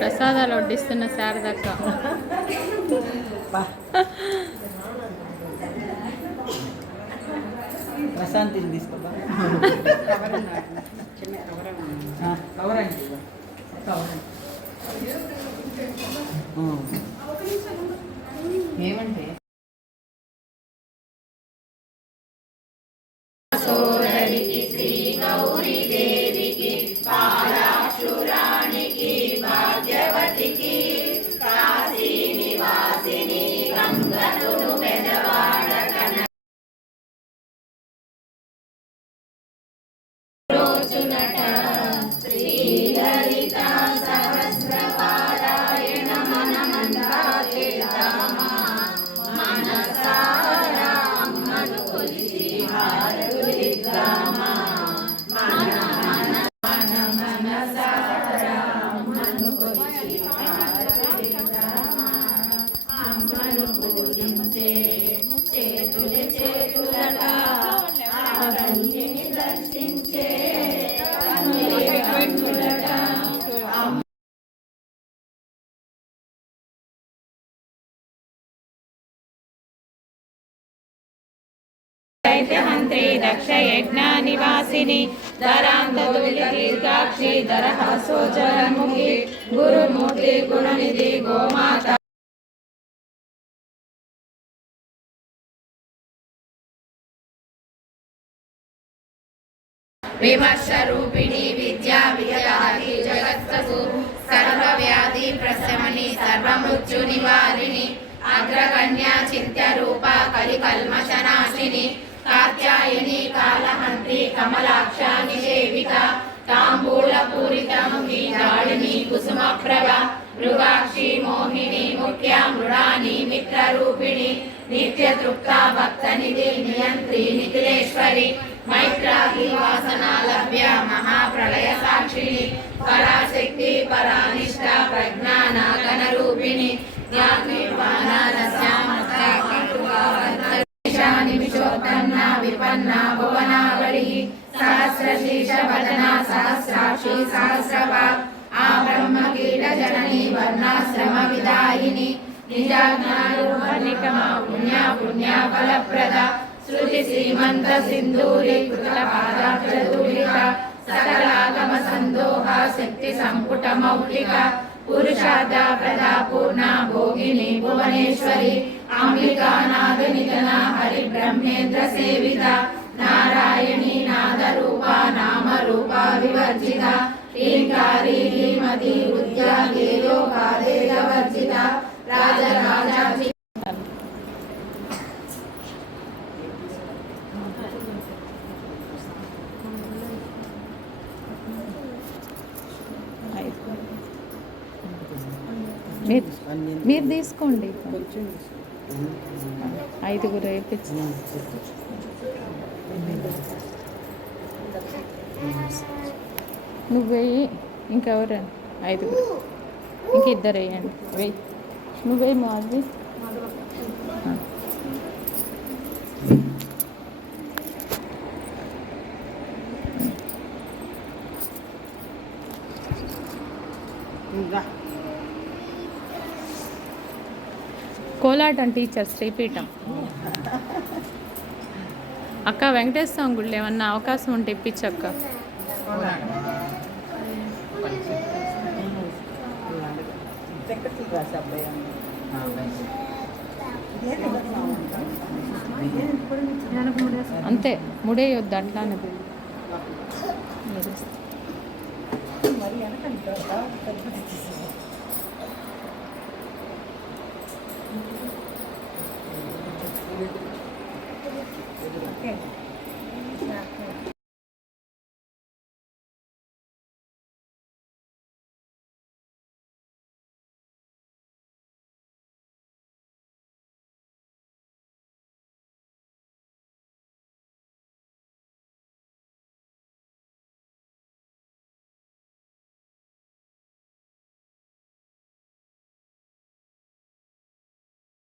ప్రసాదాలు వడ్డిస్తున్న శారదక్క. ప్రశాంతిని తీసుకోబా. ఏమంటే సోదరికి శ్రీ గౌరీ దేవికి పాలాక్షురాణికి భాగ్యవతికి కాశీ నివాసిని గంగను మెదవాడకన రోజునట శ్రీ లలిత సహస్ర పారాయణ మనమంతా చేద్దామా మనసారా అమ్మను కొలిచి హారతులిద్దామా మన మన మన మనసారా అమ్మను కొలిచి హారతులిద్దామా అమ్మను పూజించే చేతుల చేతులలా ఆ తల్లిని దర్శించే కన్నులగా दैत्यहन्त्री दक्षयज्ञानिवासिनि दरान्तदुलितदीर्घाक्षि दरहासोज्ज्वलमुखि गुरुमूर्ति गुणनिधि गोमाता विमर्शरूपिणी विद्या विदधाति जगत्सु सर्वव्याधि प्रशमनि सर्वमृत्युनिवारिणि अग्रगण्या चिन्त्यरूपा कलिकल्मषनाशिनि कात्यायनी कालहन्त्री कमलाक्षानि सेविका ताम्बूलपूरितमुखी दाळिनी कुसुमप्रभा मृगाक्षी मोहिनी मुख्या मृडानी मित्ररूपिणी नित्यतृप्ता भक्तनिधि नियन्त्री निखिलेश्वरी मैत्राही वासना लभ्य महाप्रलय साक्षिणी पराशक्ति परानिष्ठा प्रज्ञाना गणरूपिणी निमिषोत्पन्ना विपन्ना भुवनावली सहस्रशीर्ष वदना सहस्राक्षी सहस्रपाद आ ब्रह्मकीट जननी वर्णाश्रम विदायिनी निजाज्ञारूपनिकमा पुण्या पुण्या फलप्रदा श्रुति श्रीमंत सिंधूरी कृतपादाक्षधूलिका सकलागम संदोहा शक्ति संपुट मौलिका पुरुषादा प्रदा पूर्णा भोगिनी भुवनेश्वरी अंबिकानाद निधना हरि ब्रह्मेन्द्र सेविता नारायणी नाद रूपा नाम रूपा विवर्जिता ईंकारी हीमती उद्या गेयो कादेय वर्जिता राजराजा మీరు తీసుకోండి. ఐదుగురు వేయించి నువ్వు వెయ్యి, ఇంకెవరు ఐదుగురు, ఇంక ఇద్దరు వేయండి. వెయ్యి నువ్వేమో అది కోలాటం టీచర్ శ్రీపీఠం. అక్క వెంకటేశ్వర స్వామి గుళ్ళు ఏమన్నా అవకాశం ఉంటే ఇప్పించక్క. అంతే ముడేయొద్దు అట్లానే. ఓకే